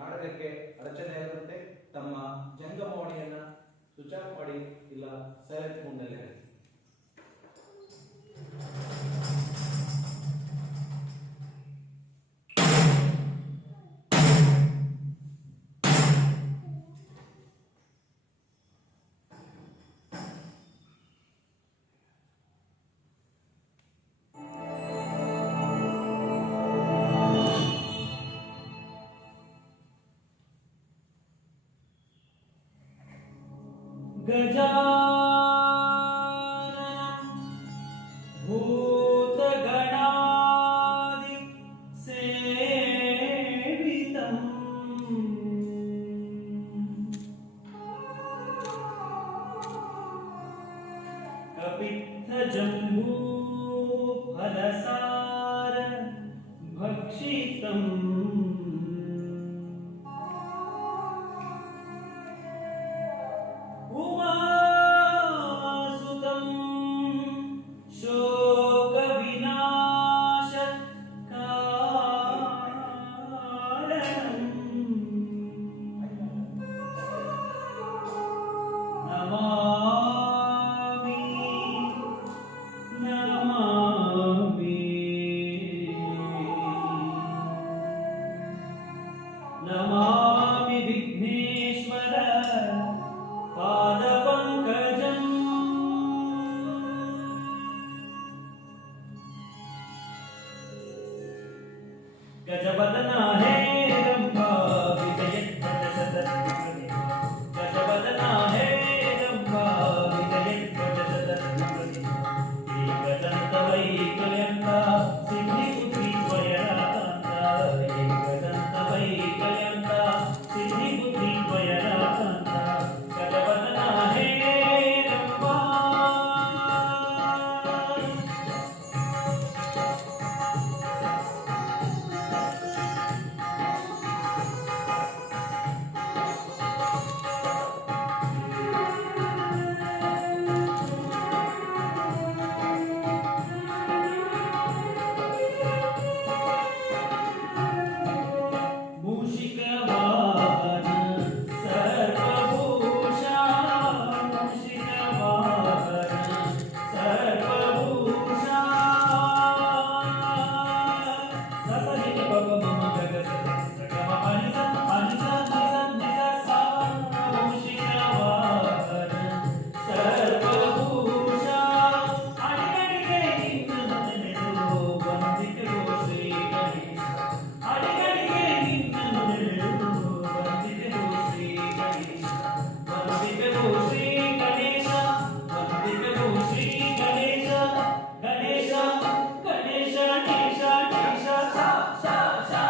ನಾಟಕಕ್ಕೆ ಅಡಚಣೆಯಾಗದಂತೆ ತಮ್ಮ ಜಂಗಮವಾಣಿಯನ್ನ switch off ಮಾಡಿ ಇಲ್ಲ ಸೈಲೆಂಟ್ ಮೋಡ್ನಲ್ಲಿ गजाननं भूतगणादि सेवितम् कपित्थजम्बूफलसार भक्षितम् नमामि विघ्नेश्वर पादपङ्कजम् गजवदना हे रम्भा विजयध्वजसदर्शने गजवदना हे रम्भा विजयध्वजसदर्शने एकदन्तवैकल्यन्त सिद्धिबुद्धि द्वयराकान्त एकदन्तवैकल्यन्त सिद्धिबुद्धि द्वयराकान्त गजवदना हे Rambha Ganesha, Ganesha, Ganesha, Ganesha, Ganesha,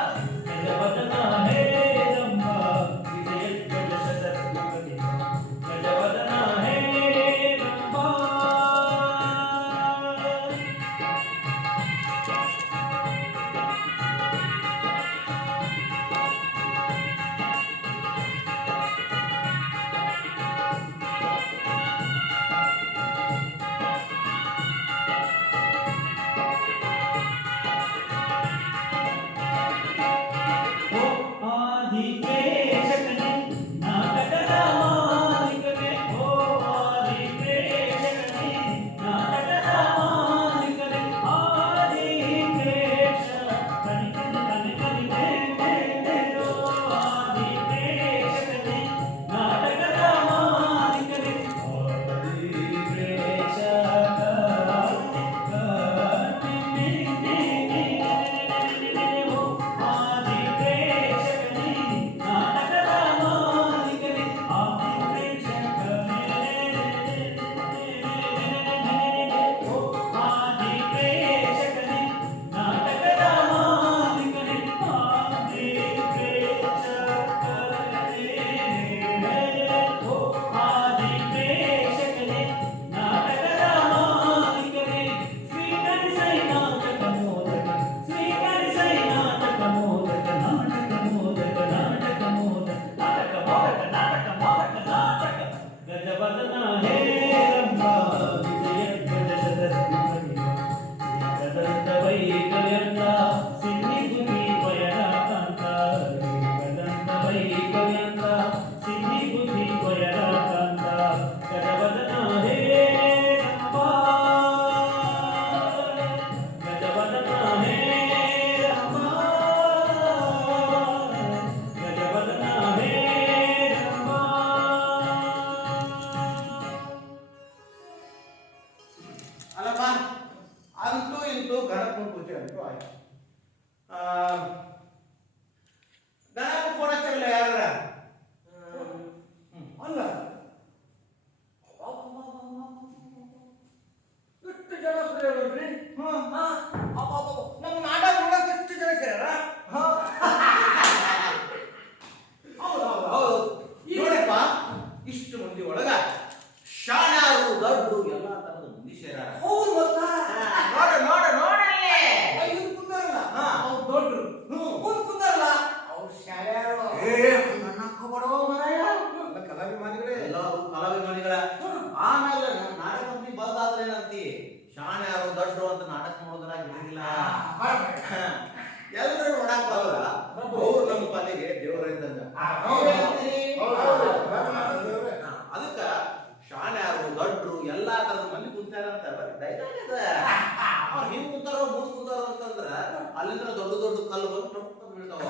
ಟೊಪ್ ಅಂತ ಬೀಳ್ತಾವ.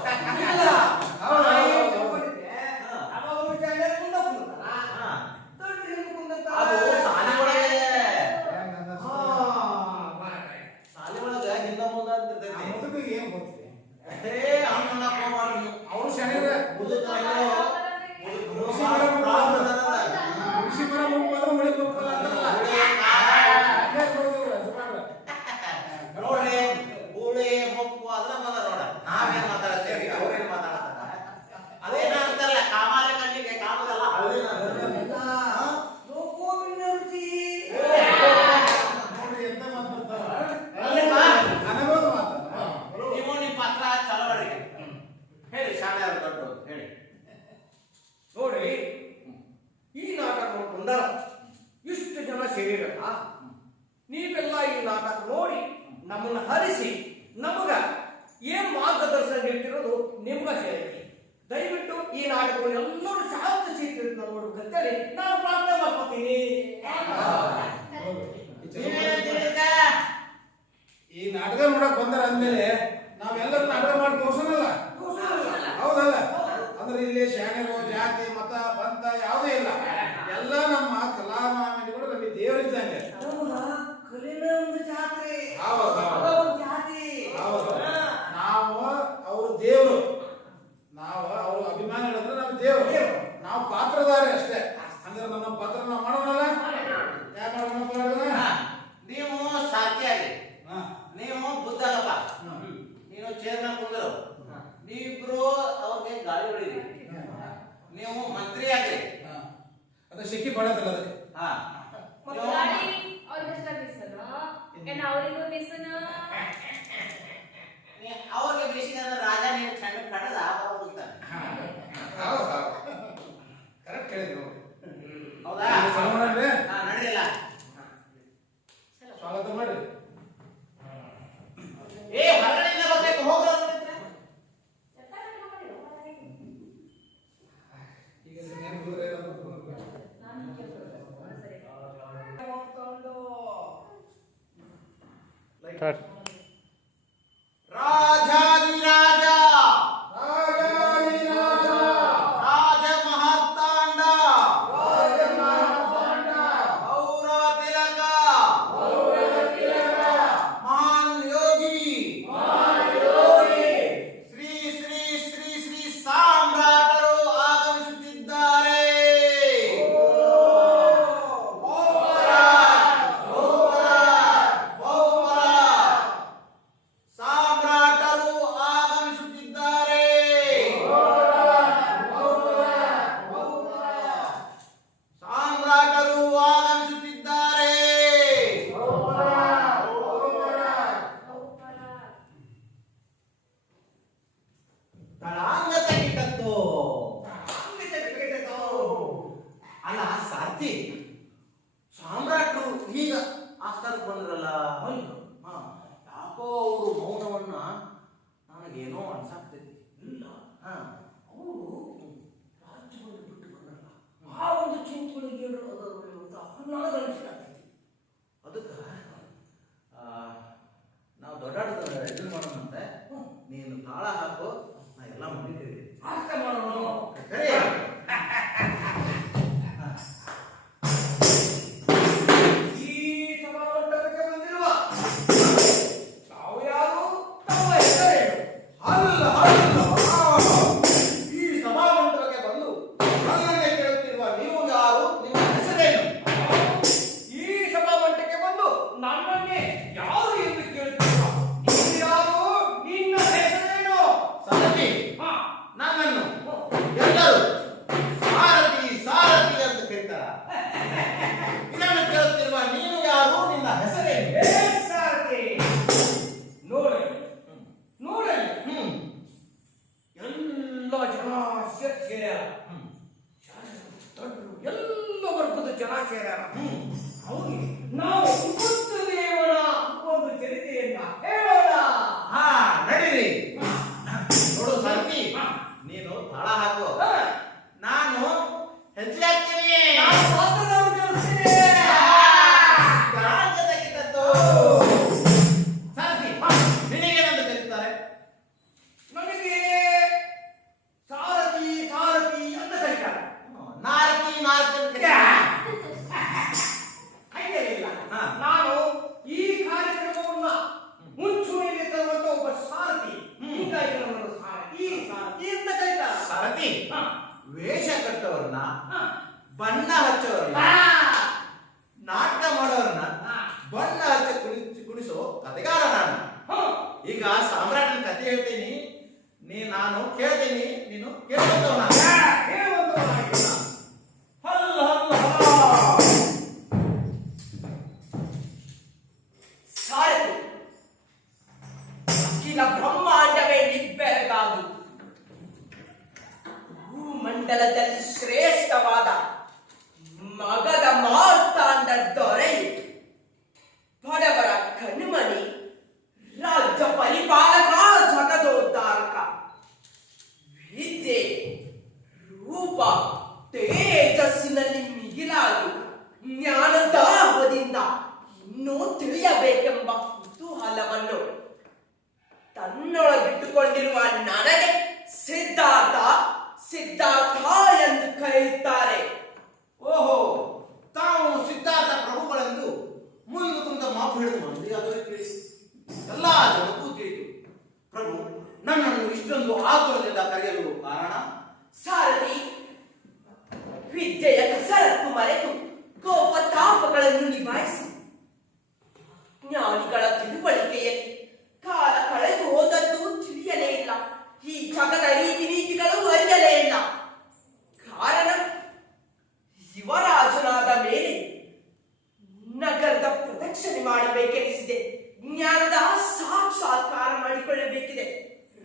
ಇಲ್ಲ. ಹೌದು, ನಾ ಏನ್ ಹೌದು. ತಿಳ್ಕೊಂಡಿದ್ದೆ? ಹಾ. ಅವಾಗ ಅವ್ರು ಜಾಗ ಮುಂದೆ ಕುಂದ್ರಲ್ಲ. ಹಾ. ದೊಡ್ಡ ಹಿಂದೆ ಕುಂದಿರ್ತಾರ. ಅದು ಸಾಲಿ ಒಳಗೆ ಹಾ, ಬಾಯ್. ಸಾಲಿ ಒಳಗೆ ಹಿಂದ ಮುಂದ ಅಂತ ಆ ಇರ್ತೈತಿ. ಮುದುಕಿಗೆ ಏನ್ ಗೊತ್ತಿದೆ? ಏ ಹಂಗಲ್ಲ ಹೋಗ್ಬಾರ್ದು ನೀವು. ಅವ್ರು ಶನಿವಾರ ಕೃಷಿ ಮರ ಮುಟ್ಬೋದ್ರೆ ಮಳೆ ಮುಟ್ಬಲ್ಲ ಅಂತಾರಲ್ಲ. ಹಂಗೆ ಕೊಡೋದಿಲ್ಲ, ಸುಮಾರು. ನೋಡ್ರಿ ಗೂಳಿ ಮುಪ್ಪು ಅದ್ರ ಬಂದ ನೋಡ ನಾವೇನ್ ಮಾತಾಡ್ತೇವಿ ಅವ್ರೇನ್ ಮಾತಾಡ್ತಾರ ಅದೇನ ಅಂತಾರಲ್ಲ ಕಾಮಾಲೆ ಕಣ್ಣಿಗೆ ಕಾಮದಲ್ಲ ಇಲ್ಲ. ಲೋಕೋಮಿನ ರುಚಿ. ನೋಡ್ರಿ ಎಂತ ಮಾತಾಡ್ತಾರ. ಅಲ್ಲಮ್ಮ? ಅನುಭವ ಮಾತಾಡ. ನೀವು ನಿಮ್ಮ ಪತ್ರ ಚಲವಡಿ ಹೇಳಿ ಶಾಲೆ ಅವ್ರು ದೊಡ್ಡ ಹೇಳಿ ನೋಡಿ ಈ ನಾಟಕ ನೋಡ್ಕೊಂಡಾರ ಇಷ್ಟು ಜನ ಸೇರಿರಲ್ಲ. ನೀವೆಲ್ಲ ಈ ನಾಟಕ ನೋಡಿ ನಮ್ಮನ್ನ ಹರಿಸಿ ನಮಗ ಏನ್ ಮಾರ್ಗದರ್ಶನ ನೀಡ್ತಿರೋದು ನಿಮ್ಗ ಸೇರಿ. ದಯವಿಟ್ಟು ಈ ನಾಟಕವನ್ನು ಎಲ್ಲರೂ ಶಾಂತ ಚಿತ್ರ ನೋಡ್ಬೇಕಂತೇಳಿ ನಾನು ಪ್ರಾರ್ಥನೆ ಮಾಡ್ಕೊತೀನಿ. ಈ ನಾಟಕ ನೋಡಕ್ ಬಂದಾರ ಅಂದ್ಮೇಲೆ ನಾವೆಲ್ಲರೂ ನಾಟಕ ಮಾಡಿ ತೋರ್ಸೋಣಲ್ಲ. ಹೌದಲ್ಲ? ಅಂದ್ರೆ ಇಲ್ಲಿ ಶಾಣೆರು ಜಾತಿ ಮತ ಪಂಥ ಯಾವುದೇ ಇಲ್ಲ. ಎಲ್ಲ ನಮ್ಮ ಕಲಾಮಾಮಿಗಳು ನಮಗೆ ದೇವರಿದ್ದಂಗೆ. ನಮಗ ಕಲಿನ ಒಂದು ಜಾತ್ರೆ. ಹೌದು, ಹೌದು. ಅದ ಒಂದು ಜಾತಿ. ಹೌದು. ನಾವು ಅವ್ರ ದೇವರು, ನಾವು ಅವ್ರ ಅಭಿಮಾನಿ ಹೇಳಿದ್ರೆ ನಮ್ಮ ದೇವರು, ನಾವು ಪಾತ್ರಧಾರಿ ಅಷ್ಟೇ. ಅಂದ್ರೆ ನಮ್ಮ ಪಾತ್ರ ನಾವು ಮಾಡೋಣಲ್ಲ. ಯಾಕೆ ಮಾಡೋಣ? ನೀವು ಸಾಧ್ಯಾಗಿ ಹಾ. ನೀವು ಬುದ್ಧಗಪ್ಪ ನೀನು ಚೇರ್ನ ಕುಂದರು ನೀವಿಬ್ರು ಅವ್ರಿಗೆ ಗಾಳಿ ಹೊಡೀರಿ ನೀವು ಮಂತ್ರಿ ಆಗ್ರಿ ಹಾ. ಅದು ಸಿಕ್ಕಿ ಪಡೋದಿಲ್ಲ ಅದಕ್ಕೆ. ಹಾ ನೀವು ಗಾಡಿ ಅವ್ರಿಗೆಲ್ಲ ಮಿಸ್ಸನ ಏನ್ ಅವರಿಗೂ ಮಿಸ್ಸನ ಅವ್ರಿಗೆ ಬೇಸಿಗೆ ರಾಜ ನೀನು ಚಂದ ಕಡದ ಹೋಗ್ತಾನೆ ಹೌದು, ಹೌದು. ಕರೆಕ್ಟ್ ಹೇಳಿದ್ರು ನೋಡಿ. ಹೌದಾ ಚಾಲು ಮಾಡ್ರಿ. ಹಾ ನಡೆಯಲ್ಲ ಸ್ವಾಗತ ಮಾಡ್ರಿ. ಏ ಹೊರಗಡೆಯಿಂದ ಬರ್ಬೇಕು ಹೋಗ್ರ ಈಗ ನೆನಪು ಬಿದ್ರೆ ಏನಾದ್ರು ಬರ್ಬೇಕು. ರಾಜಾದಿರಾಜ ರಾಜಾಧಿರಾಜ, ರಾಜ ಮಹಾತಾಂಡ ರಾಜಮಹಾತಾಂಡ, ಔರ ತಿಲಕ ಗೌರವ ತಿಲಕ, ಮಹಾನ್ ಯೋಗಿ ಮಹಾಯೋಗಿ, ಶ್ರೀ ಶ್ರೀ ಶ್ರೀ ಶ್ರೀ ಸಾಮ್ರಾಟರು ಆಗಮಿಸುತ್ತಿದ್ದಾರೆ ಸಾಮ್ರಾಟರು ಆಗಮಿಸುತ್ತಿದ್ದಾರೆ ಸಾಮ್ರಾಟರು ಆಗಮಿಸುತ್ತಿದ್ದಾರೆ ತಳಾಂಗ ತೆಗಿತತ್ತು ಅಲ್ಲ ಸಾರ್ಥಿ ಸಾಮ್ರಾಟರು ಈಗ ಆಸ್ಥಾನಕ್ಕೆ ಬಂದ್ರಲ್ಲ ಹಾ, ಯಾಕೋ ಅವರು ಮೌನವನ್ನ ನನಗೇನೋ ಅನ್ಸಾಗ್ತೈತಿ ಇಲ್ಲ, ಹಾ ಅವರು ರಾಜ್ಯವನ್ನು ಬಿಟ್ಟು ಬಂದ್ರಲ್ಲ. ಆ ಒಂದು ಚಿಂತನೆಗೆ ಅಂತ ನನಗನ್ನಿಸ್ಲಾಗ್ತೈತಿ. ಅದಕ್ಕೆ ನಾವು ದೊಡ್ಡಾಟದ ಇದು ಮಾಡೋಣಂತೆ ನೀನು ತಾಳ ಹಾಕು ನಾ ಎಲ್ಲ ಮಾಡಿದ್ದೀವಿ ಅಷ್ಟೇ ಮಾಡೋಣ. ಸರಿ ಈ ಸಭಾಮಂಟಪಕ್ಕೆ ಬಂದಿರುವ ತಾವು ಯಾರು, ತಮ್ಮ ಹೆಸರೇನು? ಅಲ್ಲ ಈ ಸಭಾಮಂಟಪಕ್ಕೆ ಬಂದು ನನ್ನನ್ನೇ ಕೇಳುತ್ತಿರುವ ನೀವು ಯಾರು ನಿಮ್ಮ ಹೆಸರೇನು ಈ ಸಭಾಮಂಟಪಕ್ಕೆ ಬಂದು ನನ್ನನ್ನೇ ಯಾರು ಎಂದು ಕೇಳುತ್ತಿರುವ ನೀನು ಯಾರು, ನಿನ್ನ ಹೆಸರೇನು? ಸರತಿ ಹಾ, ನನ್ನನ್ನು ನಾನು ಕೇಳ್ತೀನಿ, ನೀನು ಕೇಳುವಂತವನ. ಹೇಳುವಂತವನಾಗಿಲ್ಲ. ಹಲ್ಲ ಹಲ್ಲ ಹಲ್ಲ. ಸಾರಥಿ, ಅಖಿಲ ಬ್ರಹ್ಮಾಂಡವೇ ನಿಬ್ಬೆರಗಾದು ಭೂಮಂಡಲದಲ್ಲಿ ಶ್ರೇಷ್ಠವಾದ ಮಗದ ಮಾರ್ತಾಂಡ ದೊರೆಯು ಬಡವರ ಕಣ್ಮಣಿ ರಾಜ್ಯ ಪರಿಪಾಲಕ ಜಗದೋದ್ಧಾರಕ ವಿದ್ಯೆ ರೂಪ ತೇಜಸ್ಸಿನಲ್ಲಿ ಮಿಗಿಲಾಗಿ ಜ್ಞಾನದಾಹದಿಂದ ಇನ್ನೂ ತಿಳಿಯಬೇಕೆಂಬ ಕುತೂಹಲವನ್ನು ತನ್ನೊಳಗಿಟ್ಟುಕೊಂಡಿರುವ ನನಗೆ ಸಿದ್ಧಾರ್ಥ ಸಿದ್ಧಾರ್ಥ ಎಂದು ಕರೆಯುತ್ತಾರೆ. ಓಹೋ, ತಾವು ಸಿದ್ಧಾರ್ಥ ಪ್ರಭುಗಳೆಂದು ಮುಗಿದು ಕುಂತ ಮಾತು ಹೇಳಿದ ಮಂದಿ ಅದನ್ನು ತಿಳಿಸಿ ಎಲ್ಲ ಜಗಕ್ಕೂ ತಿಳಿದು. ಪ್ರಭು, ನನ್ನನ್ನು ಇಷ್ಟೊಂದು ಆತುರದಿಂದ ಕರೆಯಲು ಕಾರಣ? ಸಾರಥಿ, ವಿದ್ಯೆಯ ಕಸರತ್ತು ಮರೆತು ಕೋಪತಾಪಗಳನ್ನು ನಿಭಾಯಿಸಿ ಜ್ಞಾನಿಗಳ ತಿಳುವಳಿಕೆಯಲ್ಲಿ ಕಾಲ ಕಳೆದು ಹೋದದ್ದು ತಿಳಿಯಲೇ ಇಲ್ಲ. ಈ ಜಗದ ರೀತಿ ನೀತಿಗಳು ಅರಿಯಲೇ ಇಲ್ಲ. ಕಾರಣ, ಯುವರಾಜನಾದ ಮೇಲೆ ನಗರದ ಪ್ರದಕ್ಷಿಣೆ ಮಾಡಬೇಕೆನಿಸಿದೆ. ಜ್ಞಾನದ ಸಾಕ್ಷಾತ್ಕಾರ ಮಾಡಿಕೊಳ್ಳಬೇಕಿದೆ.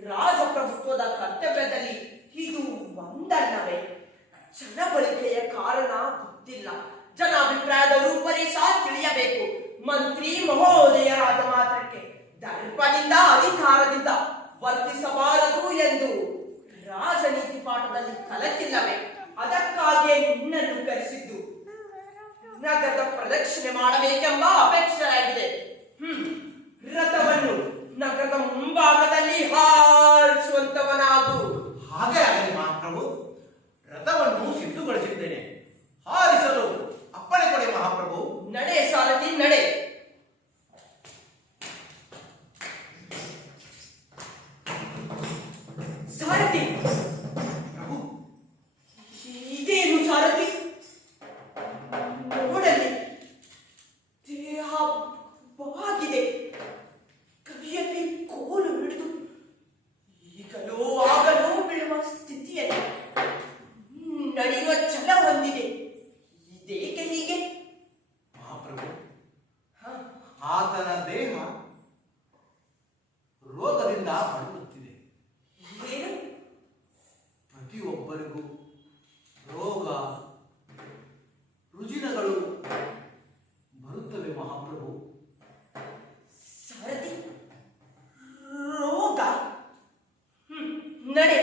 ರಾಜಪ್ರಭುತ್ವದ ಕರ್ತವ್ಯದಲ್ಲಿ ಇದು ಒಂದಲ್ಲವೇ? ಜನಬಳಿಕೆಯ ಕಾರಣ ಗೊತ್ತಿಲ್ಲ. ಜನಾಭಿಪ್ರಾಯದ ರೂಪರೇಷ ತಿಳಿಯಬೇಕು. ಮಂತ್ರಿ ಮಹೋದಯರಾದ ಮಾತ್ರಕ್ಕೆ ದರ್ಪದಿಂದ ಅಧಿಕಾರದಿಂದ ವರ್ತಿಸಬಾರದು ಎಂದು ರಾಜನೀತಿ ಪಾಠದಲ್ಲಿ ಕಲಿತಿಲ್ಲವೇ? ಅದಕ್ಕಾಗಿಯೇ ನಿನ್ನನ್ನು ಕರೆಸಿದ್ದು. ನಗರದ ಪ್ರದಕ್ಷಿಣೆ ಮಾಡಬೇಕೆಂಬ ಅಪೇಕ್ಷೆಯಾಗಿದೆ. ರಥವನ್ನು ನಗರದ ಮುಂಭಾಗದಲ್ಲಿ ಹಾರಿಸುವಂತವನಾಗು. ಹಾಗೆ ಆಗಲಿ ಮಹಾಪ್ರಭು. ರಥವನ್ನು ಸಿದ್ಧಗೊಳಿಸಿದ್ದೇನೆ. ಹಾರಿಸಲು ಅಪ್ಪಣೆ ಕೊಡಿ ಮಹಾಪ್ರಭು. ನಡೆ ಸಾರಥಿ, ನಡೆ. ಸಾರಥಿ, ಪ್ರಭು, ಇದೇನು ಸಾರಥಿ? ನೋಡಲಿ, ದೇಹ ಬಾಗಿದೆ, ಕೈಯಲ್ಲಿ ಕೋಲು ಹಿಡಿದು ಈಗಲೋ ಆಗಲೋ ಬೀಳುವ ಸ್ಥಿತಿಯಲ್ಲಿ ನಡೆಯುವ ಛಲ ಹೊಂದಿದೆ. ಇದೇಕೆ ಹೀಗೆ? ಮಹಾಪ್ರಭು, ಆತನ ದೇಹ ರೋಗದಿಂದ ಬಳಲುತ್ತಿದೆ. ಏನು? ಪ್ರತಿಯೊಬ್ಬರಿಗೂ ರೋಗ ರುಜಿನಗಳು ಬರುತ್ತವೆ ಮಹಾಪ್ರಭು. ಸಾರಥಿ, ರೋಗ? ನಡೆ.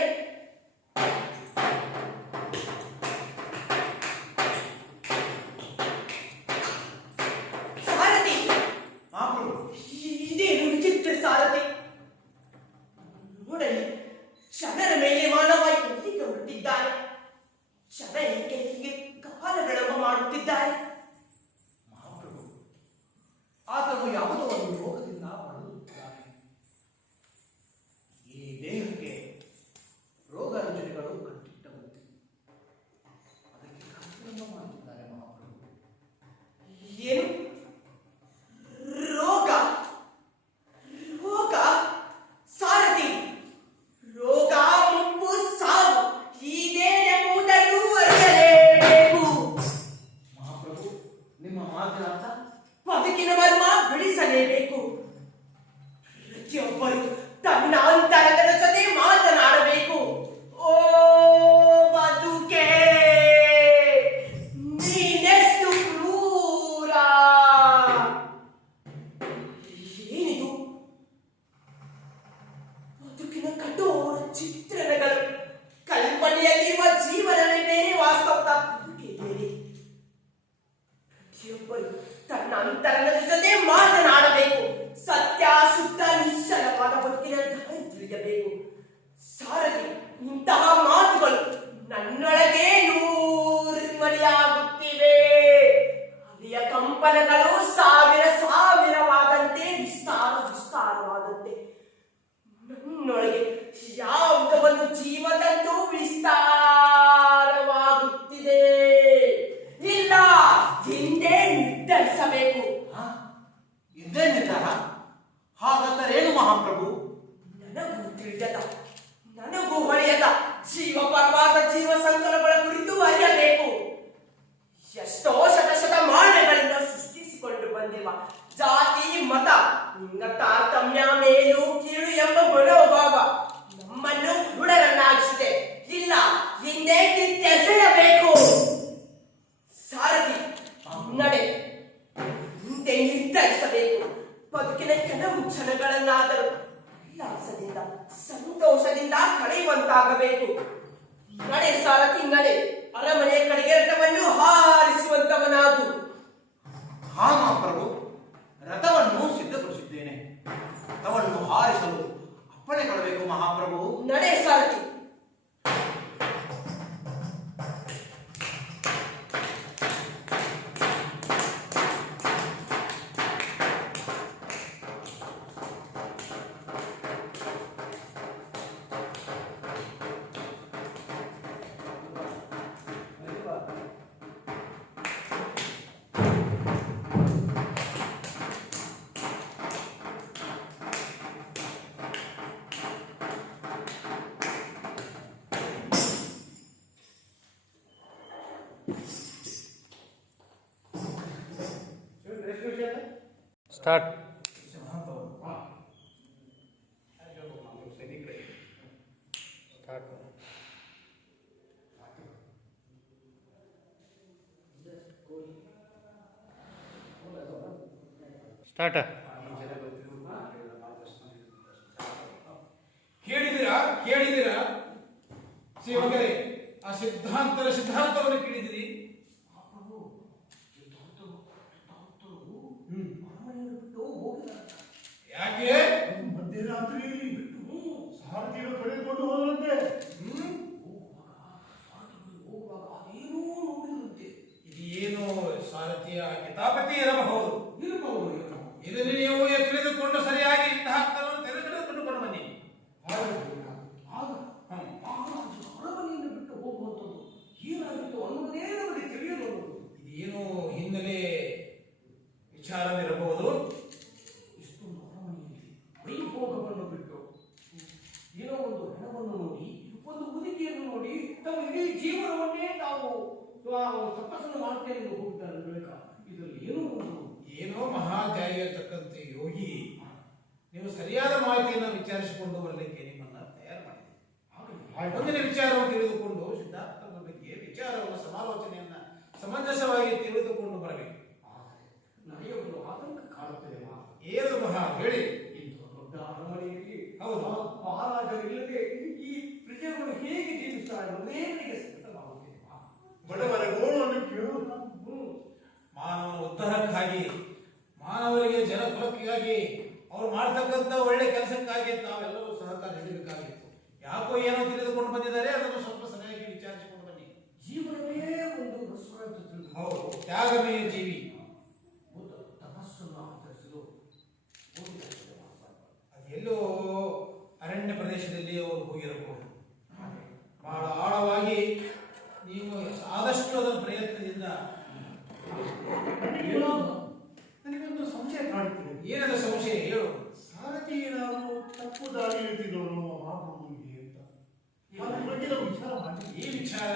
ಸಾರಥಿ, ಮಹಾಪ್ರಭು, ಇದೇನು ವಿಚಿತ್ರ ಸಾರಥಿ? ನೋಡಲಿ, ಜನರ ಮೇಲೆ ಮಾನವಾಗಿ ಒತ್ತಿಗೆ ಹೊರಟಿದ್ದಾರೆ. ಜನ ಏಕೆ ಹೀಗೆ ಕಾಲಗಣಮ ಮಾಡುತ್ತಿದ್ದಾರೆ? ಮಹಾಪ್ರಭು, ಆತನು ಯಾವುದೋ ಒಂದು ರೋಗದಿಂದ ಬಳಲುತ್ತಿದ್ದಾನೆ. ಈ ದೇಹಕ್ಕೆ ರೋಗ ರುಜಿನಗಳು ಕಟ್ಟಿಟ್ಟವಂತೆ. ಅದಕ್ಕೆ ಕಾಲಗಣಮ ಮಾಡುತ್ತಿದ್ದಾರೆ ಮಹಾಪ್ರಭು. ಏನು? ರೋಗ? ರೋಗ? ಸಾರಥಿ, ರೋಗ, ಮುಪ್ಪು, ಸಾವು ಇದೇನೆಂಬುದನ್ನು ಅರಿಯಲೇಬೇಕು. ಮಹಾಪ್ರಭು, ಅರಿಯದ ಜೀವ ಪರವಾದ ಜೀವ ಸಂಕಲಗಳ ಕುರಿತು ಅರಿಯಬೇಕು. ಎಷ್ಟೋ ಶತಶತಮಾನಗಳಿಂದ ಸೃಷ್ಟಿಸಿಕೊಂಡು ಬಂದಿರುವ ಜಾತಿ ಮತ ಲಿಂಗ ತಾರತಮ್ಯ ಮೇಲು ಕೀಳು ಎಂಬ ಮನೋಭಾವ ನಮ್ಮನ್ನು ಕುರುಡರನ್ನಾಗಿಸಿದೆ. ಇಲ್ಲ, ಹಿಂದೆ ಕಿತ್ತೆಸೆಯಬೇಕು. ಸಾರಥಿ ನಡೆ ಹಿಂದೆ ನಿರ್ಧರಿಸಬೇಕು. ಬದುಕಿನ ಕೆಲವು ಕ್ಷಣಗಳನ್ನಾದರೂ ಉಲ್ಲಾಸದಿಂದ ಸಂತೋಷದಿಂದ ಕಳೆಯುವಂತಾಗಬೇಕು. ನಡೆ ಸಾರಥಿ ನಡೆ, ಅರಮನೆ ಕಡೆಗೆ ರಥವನ್ನು ಹಾರಿಸುವಂತವನಾಗು. ಹಾ ಮಹಾಪ್ರಭು, ರಥವನ್ನು ಸಿದ್ಧಪಡಿಸಿದ್ದೇನೆ. ರಥವನ್ನು ಹಾರಿಸಲು ಅಪ್ಪಣೆ ಕೊಡಬೇಕು ಮಹಾಪ್ರಭು. ನಡೆ ಸಾರಥಿ. ಸ್ಟಾರ್ಟ್. ಸ್ಟಾರ್ಟ್. ಕೇಳಿದಿರಾ ಸೇವಕರೇ? ಆ ಸಿದ್ಧಾಂತವನ್ನು ಕೇಳಿದಿರಿ? ಯಾಕೆ ಮಧ್ಯರಾತ್ರಿಯಲ್ಲಿ ಬಿಟ್ಟು ಸಾರಥಿಯನ್ನು ಕಳೆದುಕೊಂಡು ಹೋದಂತೆ. ಇದೇನು ಸಾರಥಿಯ ಕಿತಾಪತಿ ಇರಬಹುದು. ಇದನ್ನು ನೀವು ತಿಳಿದುಕೊಂಡು ಸರಿಯಾಗಿ ಸಿದ್ಧಾಂತವನ್ನು ತೆಗೆದುಕೊಂಡು ಬನ್ನಿ. ಅರಮನೆಯನ್ನು ಬಿಟ್ಟು ಹೋಗುವಂಥದ್ದು ಏನಾಗಿತ್ತು ಅನ್ನೋದೇ ನಮಗೆ ತಿಳಿಯಲು. ಇದೇನು ಹಿನ್ನೆಲೆ ವಿಚಾರವಿರಬಹುದು. ಇಷ್ಟೊಂದು ಅರಮನೆಯಲ್ಲಿ ವೈಭೋಗವನ್ನು ಬಿಟ್ಟು ಏನೋ ಒಂದು ಹಣವನ್ನು ನೋಡಿ, ಒಂದು ಮುದುಕಿಯನ್ನು ನೋಡಿ, ತಮ್ಮ ಇಡೀ ಜೀವನವನ್ನೇ ತಾವು ತಪಸ್ಸನ್ನು ಮಾಡ್ತೇನೆ ಎಂದು ಹೋಗ್ತಾರೆ ಬಳಿಕ ಇದರಲ್ಲಿ ಏನೋ ಮಹಾಧ್ಯಾಯಿರತಕ್ಕಂತೆ ಯೋಗಿ, ನೀವು ಸರಿಯಾದ ಮಾಹಿತಿಯನ್ನು ವಿಚಾರಿಸಿಕೊಂಡು ಬರಲಿಕ್ಕೆ ನಿಮ್ಮನ್ನ ತಯಾರು ಮಾಡಿದೆ. ಮುಂದಿನ ವಿಚಾರವನ್ನು ತಿಳಿದುಕೊಂಡು ಸಿದ್ಧಾಂತದ ಬಗ್ಗೆ ವಿಚಾರವನ್ನು ಸಮಾಲೋಚನೆಯನ್ನ ಸಮಂಜಸವಾಗಿ ತಿಳಿದುಕೊಂಡು ಬರಬೇಕು. ನನಗೆ ಒಂದು ಆತಂಕ ಕಾಡುತ್ತದೆ. ಏನು ಮಹಾ ಹೇಳಿ? ಇಂಥ ದೊಡ್ಡ ಅರಮನೆಯಲ್ಲಿ ಹೌದು, ಮಹಾರಾಜರಿಲ್ಲದೆ ಈ ಪ್ರಜೆಗಳು ಹೇಗೆ ಜೀವಿಸ್ತಾರೆ ಅನ್ನೋದೇ ನನಗೆ ಸಂಕಟವಾಗುತ್ತಿದೆ. ಬಡವರ ಗೋಳನ್ನು ಕೇಳುವುದು ಮಾನವನ ಉದ್ಧಾರಕ್ಕಾಗಿ, ಮಾನವರಿಗೆ ಜನಕುಲಕ್ಕಾಗಿ, ಅವ್ರು ಮಾಡ್ತಕ್ಕಂಥ ಒಳ್ಳೆ ಕೆಲಸಕ್ಕಾಗಿ ತಾವೆಲ್ಲರೂ ಸಹಕಾರ ನೀಡಬೇಕಾಗಿತ್ತು. ಯಾಕೋ ಏನೋ ತಿಳಿದುಕೊಂಡು ಬಂದಿದ್ದಾರೆ, ಅದನ್ನು ಸ್ವಲ್ಪ ಸರಿಯಾಗಿ ವಿಚಾರಿಸಿಕೊಂಡು ಬನ್ನಿ. ಜೀವನವೇ ಒಂದು ರಸ್ವ ಅಂತ ತಿಳಿದು, ಹೌದು, ತ್ಯಾಗಮಯ ಜೀವಿ. ತಪಸ್ಸನ್ನು ಆಚರಿಸಲು ಅದೆಲ್ಲೋ ಅರಣ್ಯ ಪ್ರದೇಶದಲ್ಲಿ ಅವರು ಹೋಗಿರಬಹುದು. ಬಹಳ ಆಳವಾಗಿ ನೀವು ಆದಷ್ಟು ಅದರ ಪ್ರಯತ್ನದಿಂದ. ನನಗೊಂದು ಸಂಶಯ ಕಾಡುತ್ತಿದೆ. ಏನದ ಸಂಶಯ ಹೇಳು? ಸಾರಥಿ ಏನಾದರೂ ತಪ್ಪು ದಾರಿ ಹಿಡಿದಿದ್ದವರು ಮಹಾಪ್ರಭುವಿಗೆ ಅಂತ ಅದ್ರ ಬಗ್ಗೆ ನಾವು ವಿಚಾರ ಮಾಡಿದ್ವಿ. ಈ ವಿಚಾರ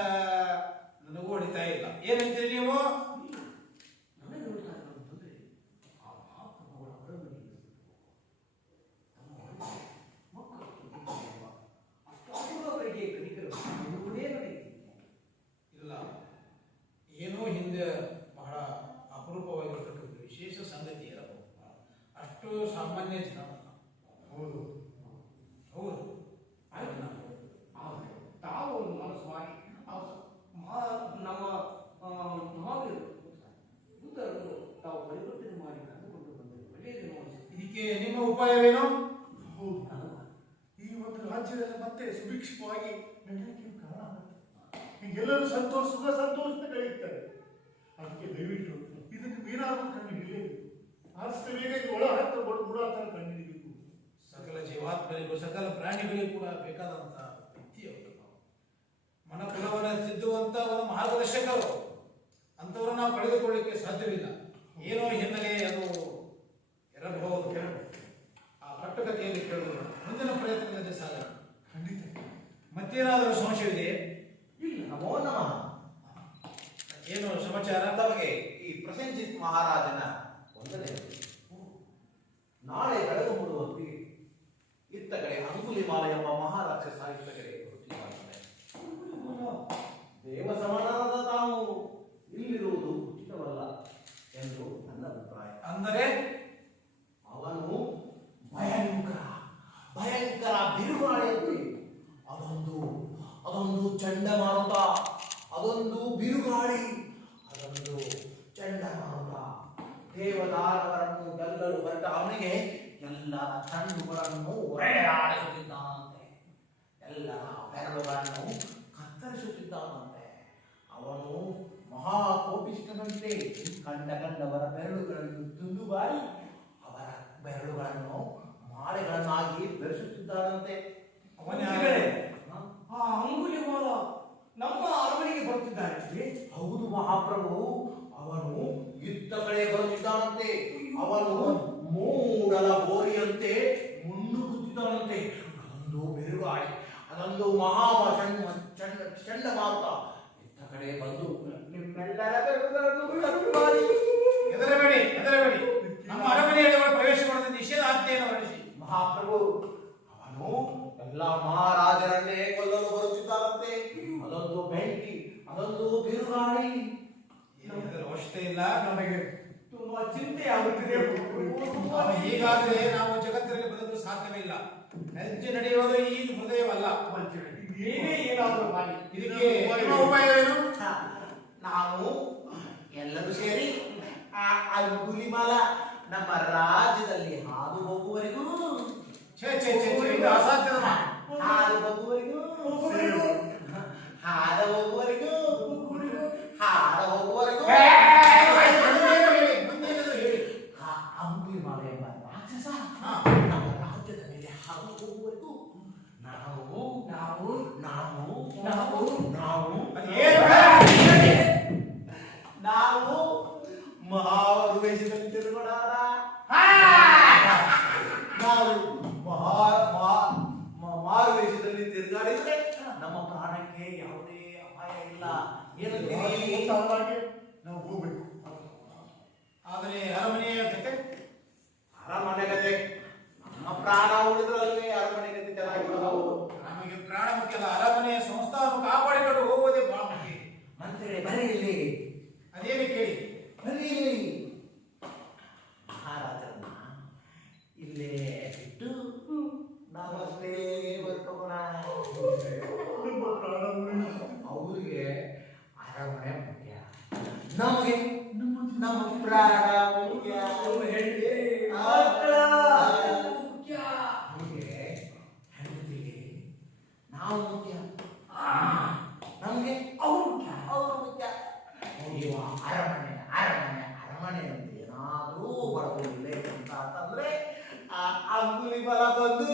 ನನಗೂ ಹೊಡಿತಾ ಇಲ್ಲ. ಏನಂತೀರಿ ನೀವು? ನನಗೆ ಹೇಳ್ತಾ ಇರೋದಂತಂದ್ರೆ ಆ ಮಹಾಪ್ರಭುಗಳ ಅರಮನೆಯಲ್ಲಿ ಅಷ್ಟಾವರಿಗೆ ಕಲಿಕರು ಇಲ್ಲ, ಏನೋ ಹಿಂದೆ ಬಹಳ ಅಪರೂಪವಾಗಿರ್ತಕ್ಕಂಥ ವಿಶೇಷ ಸಂಗತಿ ಇರಬಹುದು. ಅಷ್ಟು ಸಾಮಾನ್ಯ ಜನ. ಹೌದು ಹೌದು, ತಾವು ಒಂದು ಮನಸ್ಸು ಮಾಡಿ ನಮ್ಮ ಮಹಾವೀರರು ಬುದ್ಧರನ್ನು ತಾವು ಪರಿವರ್ತನೆ ಮಾಡಿ ಕರೆದುಕೊಂಡು ಬಂದರೆ ಒಳ್ಳೆಯದೇನೋ ಅನಿಸುತ್ತೆ. ಇದಕ್ಕೆ ನಿಮ್ಮ ಉಪಾಯವೇನು? ಹೌದು, ಈ ಒಂದು ರಾಜ್ಯದಲ್ಲಿ ಮತ್ತೆ ಸುಭಿಕ್ಷವಾಗಿ ನಡೆಯಲಿಕ್ಕೆ ಕಾರಣ ಆಗುತ್ತೆ. ಹೀಗೆಲ್ಲರೂ ಸಂತೋಷದ ಕಳೆಯುತ್ತಾರೆ. ಅದಕ್ಕೆ ದಯವಿಟ್ಟು ಇದಕ್ಕೆ ಏನಾದರೂ ಕಂಡು ಹಿಡಿಯಬೇಕು. ಆದಷ್ಟು ಬೇಗ ಇದು ಒಳ ಹತ್ತ ಗುಡಾತರ ಕಂಡು ಹಿಡಿಯಬೇಕು. ಸಕಲ ಜೀವಾತ್ಮರಿಗೂ ಸಕಲ ಪ್ರಾಣಿಗಳಿಗೂ ಕೂಡ ಬೇಕಾದಂತ ವ್ಯಕ್ತಿಯವರು. ಮನಕುಲವನ್ನು ತಿದ್ದುವಂತ ಒಂದು ಮಾರ್ಗದರ್ಶಕರು. ಅಂತವರು ನಾವು ಕಳೆದುಕೊಳ್ಳಿಕ್ಕೆ ಸಾಧ್ಯವಿಲ್ಲ. ಏನೋ ಹಿನ್ನೆಲೆ ಅದು ಇರಬಹುದು. ಆ ಕಟ್ಟುಕತೆಯಲ್ಲಿ ಕೇಳುವುದು ಮುಂದಿನ ಪ್ರಯತ್ನದಲ್ಲಿ ಸಾಗ. ಖಂಡಿತ. ಮತ್ತೆ ಮತ್ತೇನಾದರೂ ಸಂಶಯವಿದೆ? ಇಲ್ಲ, ನಮೋ ನಮಃ. ಏನು ಸಮಾಚಾರ? ತಮಗೆ ಈ ಪ್ರಸೇನಜಿತ್ ಮಹಾರಾಜನ ವಂದನೆ. ನಾಳೆ ಬೆಳಗ್ಗೆ ಮೂಡುವ ಹೊತ್ತಿಗೆ ಇತ್ತ ಕಡೆ ಅಂಗುಲಿಮಾಲ ಎಂಬ ಮಹಾರಾಕ್ಷಸ ಇತ್ತ ಕಡೆ ಬರುತ್ತಿದ್ದಾನೆ. ದೇವ ಸಮಾನವಾದ ತಾವು ಇಲ್ಲಿರುವುದು ಉಚಿತವಲ್ಲ ಎಂದು ನನ್ನ ಅಭಿಪ್ರಾಯ. ಅಂದರೆ ಅವನು ಭಯಂಕರ ಬಿರುಗಾಳಿಯಲ್ಲಿ ಅದೊಂದು ಚಂಡಮಾರುತ, ಅದೊಂದು ಬಿರುಗಾಳಿ, ಅದೊಂದು ಚಂಡಮಾರುತ ದೇವದಾನವರನ್ನು ಗೆಲ್ಲಲು ಹೊರಟ ಅವನಿಗೆ ಎಲ್ಲರ ಕಣ್ಣುಗಳನ್ನು ಒರೆಯಾಡಿಸುತ್ತಿದ್ದಾನಂತೆ, ಎಲ್ಲರ ಬೆರಳುಗಳನ್ನು ಕತ್ತರಿಸುತ್ತಿದ್ದಾನಂತೆ. ಅವನು ಮಹಾಕೋಪಿಷ್ಠನಂತೆ ಕಂಡವರ ಬೆರಳುಗಳನ್ನು ತುಂಡುಬಾರಿ ಅವರ ಬೆರಳುಗಳನ್ನು ಮಾಲೆಗಳನ್ನಾಗಿ ಬೆರೆಸುತ್ತಿದ್ದಾನಂತೆ. ಆ ಅಂಗುಲಿಮಾಲ ನಮ್ಮ ಅರಮನೆಗೆ ಬರುತ್ತಿದ್ದಾನೆ. ಹೌದು ಮಹಾಪ್ರಭು, ಅವನು ಇತ್ತ ಕಡೆ ಬರುತ್ತಿದ್ದಾನಂತೆ. ಅವನು ಮೂಡಲ ಬೋರಿಯಂತೆ ಮುನ್ನುಗ್ಗುತ್ತಿದ್ದಾನಂತೆ. ಅದೊಂದು ಬಿರುಗಾಳಿ, ಅದೊಂದು ಚಂಡಮಾರುತ ಇತ್ತ ಕಡೆ ಬಂದು ನಿಮ್ಮೆಲ್ಲರ ಬೆರಳುಗಳನ್ನು ಕತ್ತರಿಸಿ ಹೆದರಬೇಡಿ. ನಮ್ಮ ಅರಮನೆಯಲ್ಲಿ ಪ್ರವೇಶ ಮಾಡದ ನಿಷೇಧ ಆಜ್ಞೆಯನ್ನು ಹೊರಡಿಸಿ. ಮಹಾಪ್ರಭು, ಅವನು ಎಲ್ಲ ಮಹಾರಾಜರನ್ನೇ ಕೊಲ್ಲಲು ಬರುತ್ತಿದ್ದಾರಂತೆ. ಅದೊಂದು ಬೆಂಕಿ, ಅದೊಂದು ಬಿರುಗಾಳಿ. ಅವಶ್ಯಕತೆ ಇಲ್ಲ. ನಮಗೆ ತುಂಬಾ ಚಿಂತೆ ಆಗುತ್ತಿದೆ. ಹೀಗಾದ್ರೆ ನಾವು ಜಗತ್ತಿನಲ್ಲಿ ಬದುಕಲು ಸಾಧ್ಯವಿಲ್ಲ. ಹೆಜ್ಜೆ ನಡೆಯುವುದು ಈ ಹೃದಯವಲ್ಲ. ಏನೇ ಏನಾದರೂ ಮಾಡಿ ಇದಕ್ಕೆ ನಿಮ್ಮ ಉಪಾಯವೇನು? ನಾವು ಎಲ್ಲರೂ ಸೇರಿ ಆ ಅಂಗುಲಿಮಾಲ ನಮ್ಮ ರಾಜ್ಯದಲ್ಲಿ ಹಾದು ಹೋಗುವವರೆಗೂ ಇದು ಅಸಾಧ್ಯದ ಮಾತು. ಹಾದು ಹೋಗುವವರೆಗೂ ಹಾದ ಹೋಗುವವರೆಗೂ ಹಾದ ಹೋಗುವವರೆಗೂ ಮುಂದೇನಾದರೂ ಹೇಳಿ. ಆ ಅಂಗುಲಿಮಾಲ ಎಂಬ ರಾಕ್ಷಸ ನಮ್ಮ ರಾಜ್ಯದ ಮೇಲೆ ಹಾದು ಹೋಗುವವರೆಗೂ ನಾವು ನಾವು ನಾವು ನಾವು ನಾವು ನಾವು ಮಹಾವೇಷದಲ್ಲಿ ತಿರುಗೋಣ. ನಾವು ಮಾರುವೇಷದಲ್ಲಿ ತಿರುಗಾಡಿದ್ರೆ ನಮ್ಮ ಪ್ರಾಣಕ್ಕೆ ಯಾವುದೇ ಅಪಾಯ ಇಲ್ಲ. ಏನಂತೀರಿ? ನಾವು ಹೋಗ್ಬೇಕು. ಆದರೆ ಅರಮನೆಯ ಕತೆ ಅರಮನೆ ಗತೆ ನಮ್ಮ ಪ್ರಾಣ ಉಳಿದ್ರಲ್ವೇ ಅರಮನೆ ಗತೆ ಚೆನ್ನಾಗಿರೋದು. ನಮಗೆ ಪ್ರಾಣ ಮುಖ್ಯ ಅಲ್ಲ, ಅರಮನೆಯ ಸಂಸ್ಥಾನವನ್ನು ಕಾಪಾಡಿಕೊಂಡು ಹೋಗುವುದೇ ಬಹಳ ಮುಖ್ಯ. ಮಂತ್ರಿ ಬರೀ ಇಲ್ಲಿ, ಅದೇನು ಕೇಳಿ. ಬರೀ ಇಲ್ಲಿ. ಮಹಾರಾಜರನ್ನ ಇಲ್ಲೇ ಬಿಟ್ಟು ನಾವಷ್ಟೇ ಬರ್ಕೋಣ. ನಮ್ಮ ಪ್ರಾಣ ಉಳಿಸು. ಅವ್ರಿಗೆ ಅರಮನೆ ಮುಖ್ಯ, ನಮಗೆ ನಮ್ಮ ಪ್ರಾಣ ಮುಖ್ಯ. ಅವ್ರಿಗೆ ಹೆಂಡತಿಗೆ ನಾವು ಮುಖ್ಯ, ನಮಗೆ ಅವ್ರು ಮುಖ್ಯ. ನೀವು ಅರಮನೆ ಅಂತ ಏನಾದ್ರೂ ಬಡವಿಲ್ಲ ಅಂತಂದ್ರೆ ಆ ಅಂಗುಲಿಮಾಲ ಬಂದು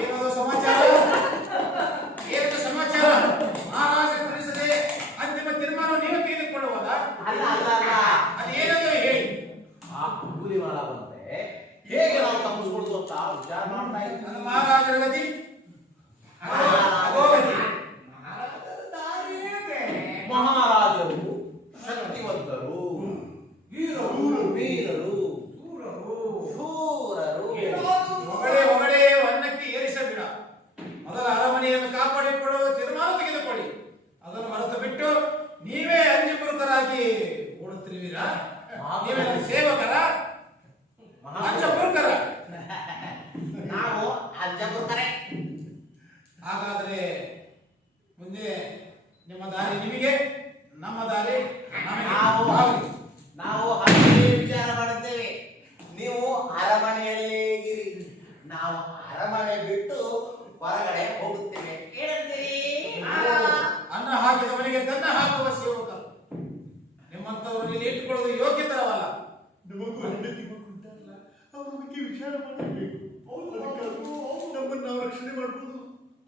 ಏನದು ಸಮಾಚಾರ? ಏನು ಸಮಾಚಾರ? ಮಹಾರಾಜ ತಿಳಿಸದೆ ಅಂತಿಮ ತೀರ್ಮಾನ ನೀವು ತೆಗೆದುಕೊಳ್ಳುವುದಾ? ಅಲ್ಲ ಅದೇನದು ಹೇಳಿ. ಆ ಅಂಗುಲಿಮಾಲ ಬಂದ್ರೆ ಹೇಗೆ ನಾವು ತಪ್ಪಿಸ್ಕೊಳ್ದು ಅಂತ ವಿಚಾರ ಮಾಡ್ತಾ ನನ್ನ ಇದ್ದೀವಿ. ಮಹಾರಾಜರ ಗತಿ ಮಹಾರಾಜರು ಶಕ್ತಿವಂತರು, ವೀರರು, ಶೂರರು. ಹೊಗಡೆ ಅನ್ನಕ್ಕೆ ಏರಿಸಬೇಡ. ಮೊದಲ ಅರಮನೆಯನ್ನು ಕಾಪಾಡಿಕೊಳ್ಳುವ ತೀರ್ಮಾನ ತೆಗೆದುಕೊಳ್ಳಿ. ಅದನ್ನು ಮರೆತು ಬಿಟ್ಟು ನೀವೇ ಅಂಜಪುರಕರಾಗಿ ಓಡುತ್ತಿರುವಿರಾ? ನೀವೇ ಸೇವಕರ ಅಂಜಪುರಕರ? ನಾವು ಅಜ್ಜಪುರಕರೇ. ಹಾಗಾದ್ರೆ ಮುಂದೆ ನಿಮ್ಮ ದಾರಿ ನಿಮಗೆ, ನಮ್ಮ ದಾರಿ ನಮಗೆ. ನಾವು ಹಾಗೆ ವಿಚಾರ ಮಾಡುತ್ತೇವೆ. ನೀವು ಅರಮನೆಯಲ್ಲೇ ಇರಿ, ನಾವು ಅರಮನೆ ಬಿಟ್ಟು ಹೊರಗಡೆ ಹೋಗುತ್ತೇವೆ. ಏನಂತೀರಿ? ಅನ್ನ ಹಾಕಿದವನಿಗೆ ತನ್ನ ಹಾಕುವ ಸೇವಕ. ನಿಮ್ಮಂತವರು ಇಲ್ಲಿ ಇಟ್ಟುಕೊಳ್ಳುವುದು ಯೋಗ್ಯತರವಲ್ಲ. ನಮಗೂ ಹೆಂಡತಿ ಮಕ್ಕಳುಂಟಾರಲ್ಲ, ಅವ್ರ ಬಗ್ಗೆ ವಿಚಾರ ಮಾಡಬೇಕು. ಅದಕ್ಕಾದ್ರೂ ನಮ್ಮನ್ನು ನಾವು ರಕ್ಷಣೆ ಮಾಡುವುದು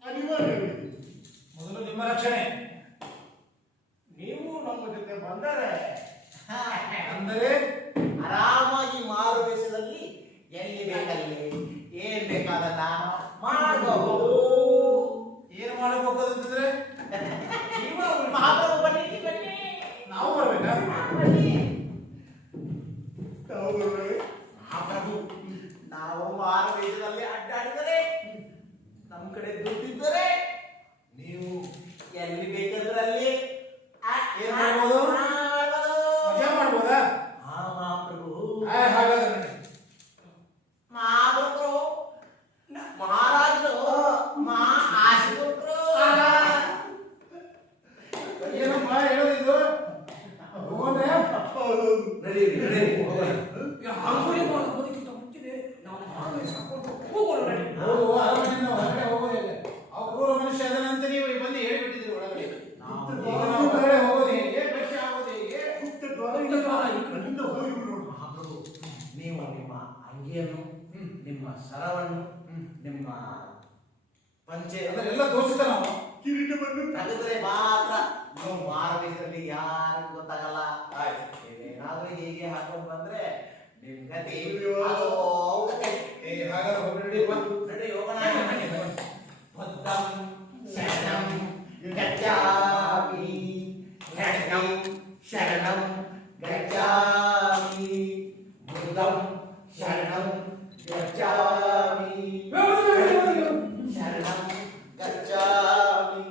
ಅನಿವಾರ್ಯವಿದೆ. ಮೊದಲು ನಿಮ್ಮ ರಕ್ಷಣೆ. ನೀವು ನಮ್ಮ ಜೊತೆ ಬಂದರೆ ಅಂದರೆ ಆರಾಮಾಗಿ ಮಾರುವೇಷದಲ್ಲಿ ಎಲ್ಲಿ ಬೇಕಲ್ಲಿ ಏನ್ ಬೇಕಾ ಅದನ್ನ ಮಾಡಬಹುದು. ಏನು ಮಾಡಬೇಕು ಅಂತಂದ್ರೆ ಜೀವ ಉಳಿಸಿ. ಮಹಾಪ್ರಭು ಬನ್ನಿ ಬನ್ನಿ. ನಾವು ಬರ್ಬೇಕಾ? ಮಹಾಪ್ರಭು, ನಾವು ಮಾರುವೇಷದಲ್ಲಿ ಅಡ್ಡಾಡಿದರೆ ನಮ್ಮ ಕಡೆ ದುಡ್ಡಿದ್ದರೆ ನೀವು ಎಲ್ಲಿ ಬೇಕಾದ್ರಲ್ಲಿ ಏನ್ ಮಾಡ್ಬೋದು? ಮಜಾ ಮಾಡ್ಬೋದಾ? ಮಹಾಪ್ರಭು ಹಾಗಾದ್ರೆ ನೋಡಿ. ಮಹಾಪ್ರಭು ಮಹಾರಾಜರು ಆಶಿಕೊಟ್ರು. ಏನಮ್ಮ ಹೇಳೋದಿದು? ಹೋಗೋಣ್ರೆ? ನಡೀರಿ ನಡೀರಿ ಹೋಗೋಣ. ಅಂಗುಲಿಮಾಲ ಬದುಕಿದ್ದ ಮುಂಚೆನೆ ನಾವು ಮಾರುವೇಷ ಹಾಕೊಂಡು ಹೋಗೋಣ ನಡಿ. ಹೌದು, ಅರಮನೆಯಿಂದ ಹೊರಗಡೆ ಹೋಗೋದೇ ಇಲ್ಲ. ಅವ ಕ್ರೂರ ಮನುಷ್ಯ ಅದನ್ನಂತ ನೀವು ಬಂದು ಹೇಳ್ಬಿಟ್ಟಿದ್ರಿ ಒಳಗಡೆ. ಈಗ ನಾವು ಹೊರಗಡೆ ಹೋಗೋದು ಹೇಗೆ? ದೃಶ್ಯ ಆಗೋದು ಹೇಗೆ? ಗುಪ್ತ ದ್ವಾರ ಇಲ್ಲ, ಅಲ್ಲಿಂದ ಹೋಗಿಬಿಡೋಣ. ಮಹಾಪ್ರಭು, ನೀವು ನಿಮ್ಮ ಅಂಗಿಯನ್ನು, ನಿಮ್ಮ ಸರವನ್ನು, ನಿಮ್ಮ ಪಂಚೆ ಅದನ್ನೆಲ್ಲ ತೋರಿಸ್ತಾ ನಾವು ಕಿರೀಟವನ್ನು ತೆಗೆದ್ರೆ ಮಾತ್ರ ನೀವು ಮಾರುವೇಷದಲ್ಲಿ ಯಾರಿಗೂ ಗೊತ್ತಾಗಲ್ಲ. ನೀವೇನಾದ್ರೂ ಹೀಗೆ ಹಾಕೊಂಡು ಬಂದ್ರೆ ನಿಮ್ ಗತಿ ಅದೋ ಗತಿ. ಹಾಗಾದ್ರೆ ಹೊರಗಡೆ ಬಂದು ನಡಿ ಹೋಗೋಣ. ಬುದ್ಧಂ ಶರಣಂ ಗಚ್ಚಾಮಿ, ಖಡ್ಗಂ ಶರಣಂ ಗಚ್ಚಾಮಿ, ಬುದ್ಧಂ ಶರಣಂ ಗಚ್ಚಾಮಿ, ಶರಣಂ ಗಚ್ಚಾಮಿ.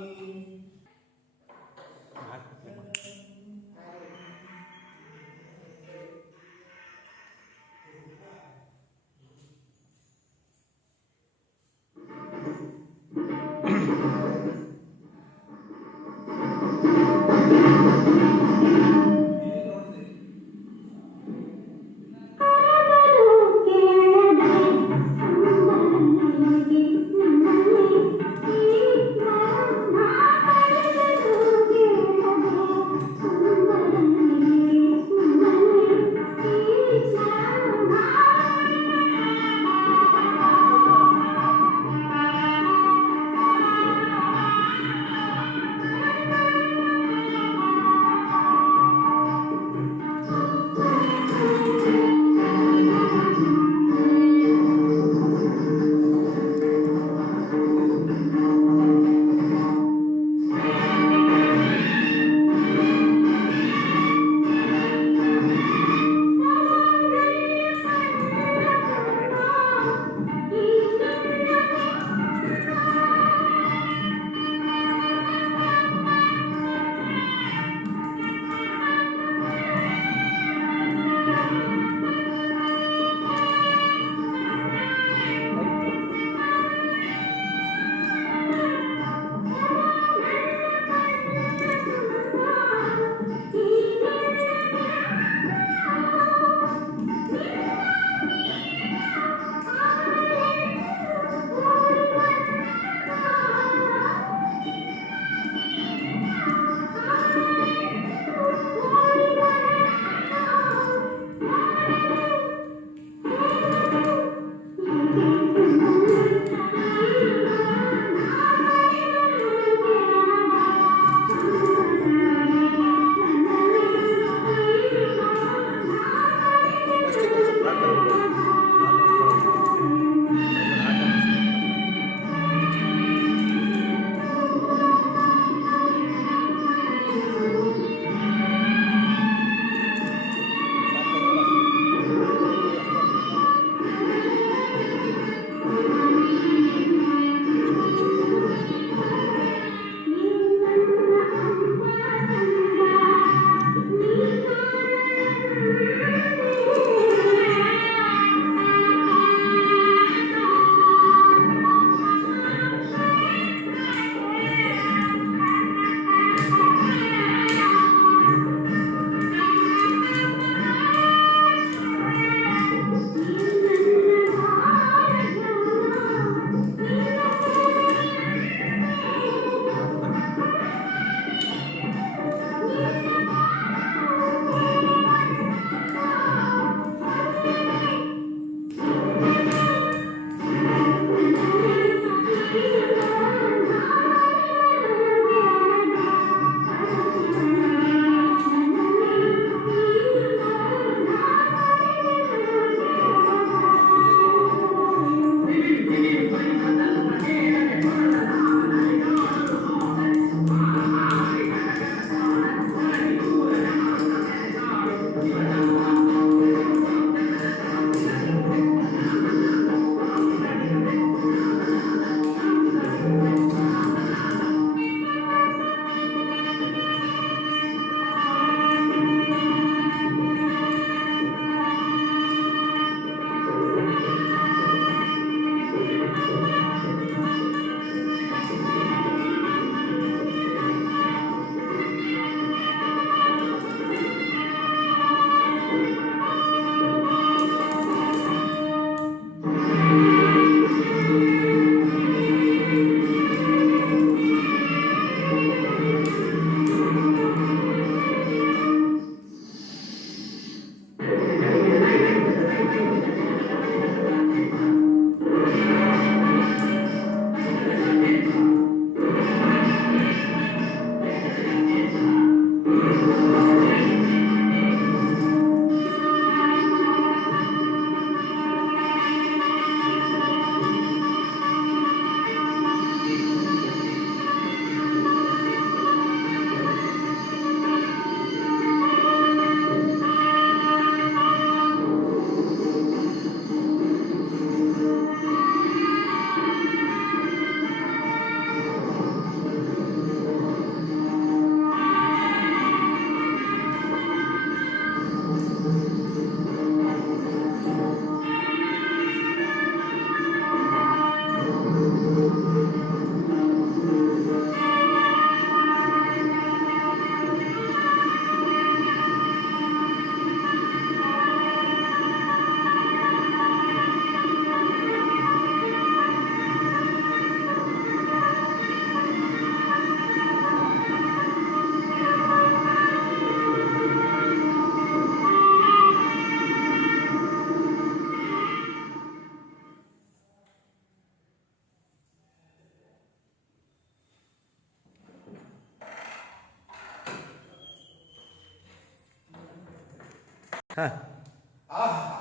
ಆಹಾ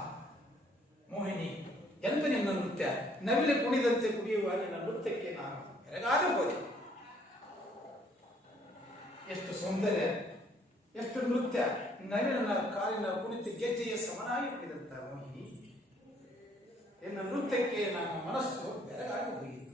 ಮೋಹಿನಿ, ಎಂತ ನಿನ್ನ ನೃತ್ಯ! ನವಿಲೆ ಕುಣಿದಂತೆ ಕುಣಿಯುವ ನಿನ್ನ ನೃತ್ಯಕ್ಕೆ ನಾನು ಬೆರಗಾದೆ ಹೋದೆ. ಎಷ್ಟು ಸೌಂದರ್ಯ, ಎಷ್ಟು ನೃತ್ಯ! ನವಿಲನ ಕಾಲಿನ ಕುಣಿತ ಗೆಜ್ಜೆಯ ಸಮನಾಗಿ ಕುಣಿದಂತ ಮೋಹಿನಿ, ನಿನ್ನ ನೃತ್ಯಕ್ಕೆ ನನ್ನ ಮನಸ್ಸು ಬೆರಗಾಗಿ ಹೋಗಿದೆ.